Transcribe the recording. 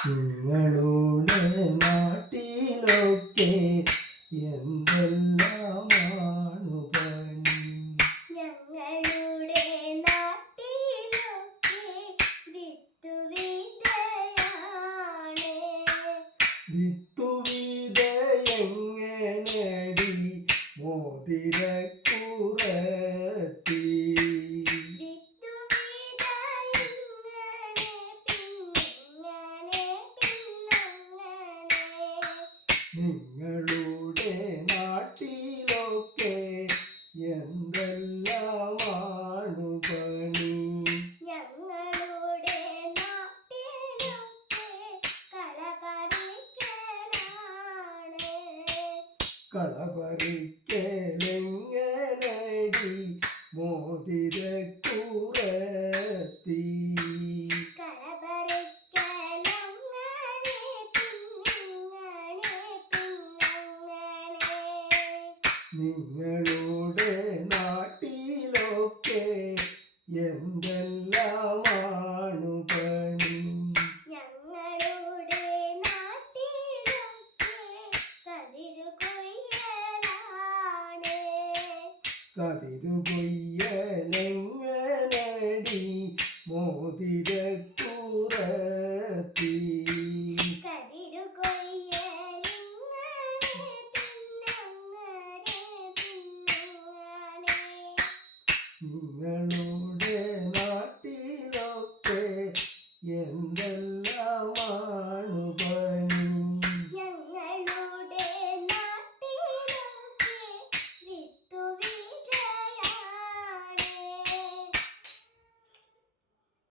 നിങ്ങളുടെ നാട്ടിലൊക്കെ എന്തെല്ലാമാണു പണി ഞങ്ങളുടെ നാട്ടിലൊക്കെ വിത്തുവിതയാണ്. വിത്തുവീത എങ്ങനടി മോതിരക്കുറത്തി നിങ്ങളുടെ നാട്ടിലൊക്കെ എന്തെല്ലാമാണ് പണി? ഞങ്ങളുടെ നാട്ടിലൊക്കെ കളപറിക്കലാണ്. കളപറിക്കലെങ്ങനടി മോതിരക്കുറത്തി? നിങ്ങളുടെ നാട്ടിലൊക്കെ എന്തെല്ലാമാണ് പണി? ഞങ്ങളുടെ നാട്ടിലൊക്കെ കതിരു കൊയ്യലാണ്. കതിരു കൊയ്യലെങ്ങനടി മോതിരക്കുറത്തി നിങ്ങളുടെ നാട്ടിലൊക്കെ എന്തെല്ലാമാണു